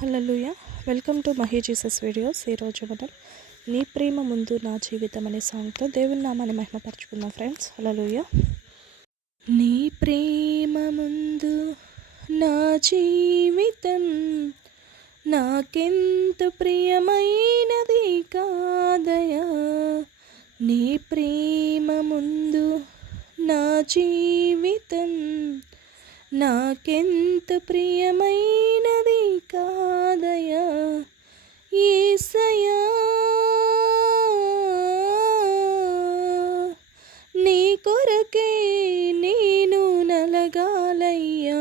Hallelujah. Welcome to Mahi Jesus videos. ఈరోజు మనం నీ ప్రేమ ముందు నా జీవితం అనే సాంగ్తో దేవుని నామాన్ని మహిమపరచుకుందాం ఫ్రెండ్స్. హల్లెలూయా. నీ ప్రేమ ముందు నా జీవితం నాకెంత ప్రియమైనది కాదయా. నీ ప్రేమ ముందు నా జీవితం నాకెంత ప్రియమైనది కాదయా. యేసయ్యా నీ కొరకే నేను నలగాలయ్యా.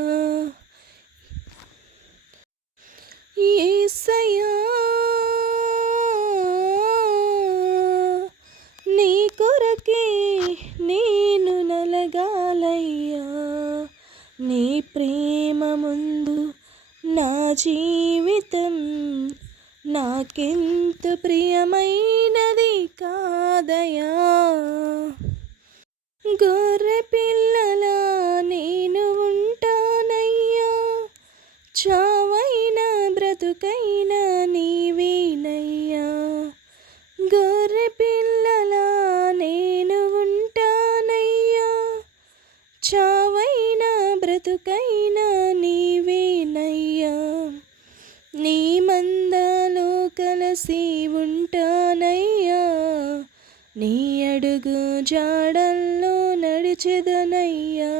యేసయ్యా నీ కొరకే నేను నలగాలయ్యా. నీ ప్రేమ ముందు నా జీవితం నాకెంత ప్రియమైనది కాదయా. గొర్రె పిల్లలా నేను ఉంటానయ్యా, చావైనా బ్రతుకైనా నీవేనయ్యా. గొర్రె పిల్లలా నేను ఉంటానయ్యా, చావైనా బ్రతుకైనా నీవేనయ్యా. నీ మందలో కలిసి ఉంటానయ్యా, నీ అడుగు జాడల్లో నడిచెదనయ్యా.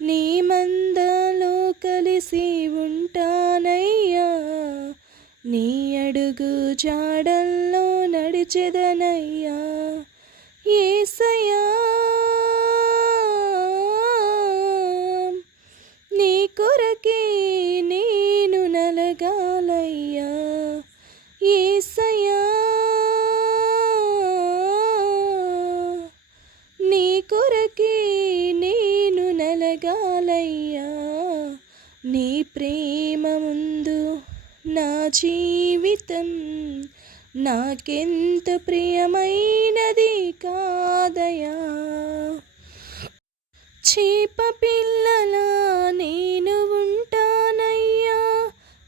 నీ మందలో కలిసి ఉంటానయ్యా, నీ అడుగు జాడల్లో నడిచెదనయ్యా. యేసయ్యా నీ కొరకే నేను నలగాలయ్యా. యేసయ్యా నీ కొరకే నేను నలగాలయ్యా. నీ ప్రేమ ముందు నా జీవితం నాకెంత ప్రియమైనది కాదయా. చేప పిల్లలా నేను ఉంటానయ్యా,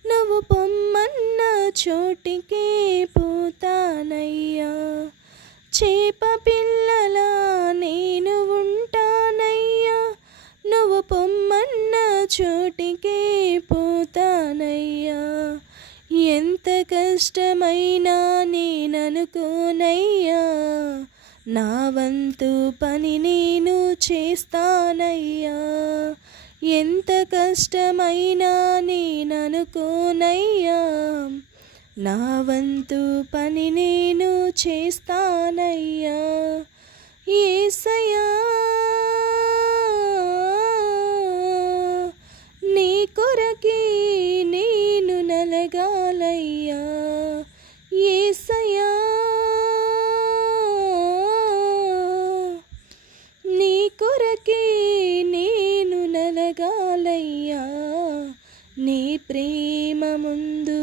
నువ్వు పొమ్మన్న చోటికే పోతానయ్యా. చేప పిల్లలా నేను ఉంటానయ్యా, నువ్వు పొమ్మన్న చోటికే పోతానయ్యా. ఎంత కష్టమైనా నేననుకోనయ్యా, నా వంతు పని నేను చేస్తానయ్యా. ఎంత కష్టమైనా నేననుకోనయ్యా, నా వంతు పని నేను చేస్తానయ్యా. యేసయ్యా నీ కొరకే నేను నలగాలయ్యా. యేసయ్యా నీ కొరకే నేను నలగాలయ్యా. నీ ప్రేమ ముందు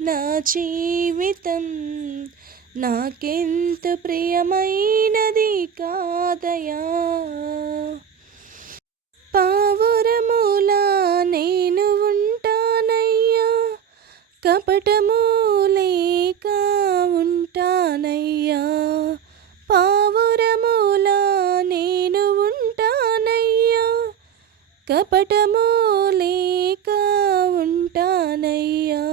నా జీవితం నాకెంత ప్రియమైనది కాదయా. పావురములా నేను ఉంటానయ్యా, కపటము లేక ఉంటానయ్యా. పావురములా నేను ఉంటానయ్యా, కపటము లేక ఉంటానయ్యా.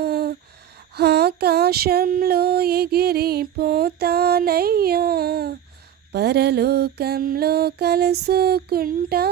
ఆకాశంలో ఎగిరిపోతానయ్యా, పరలోకంలో కలుసుకుంటా.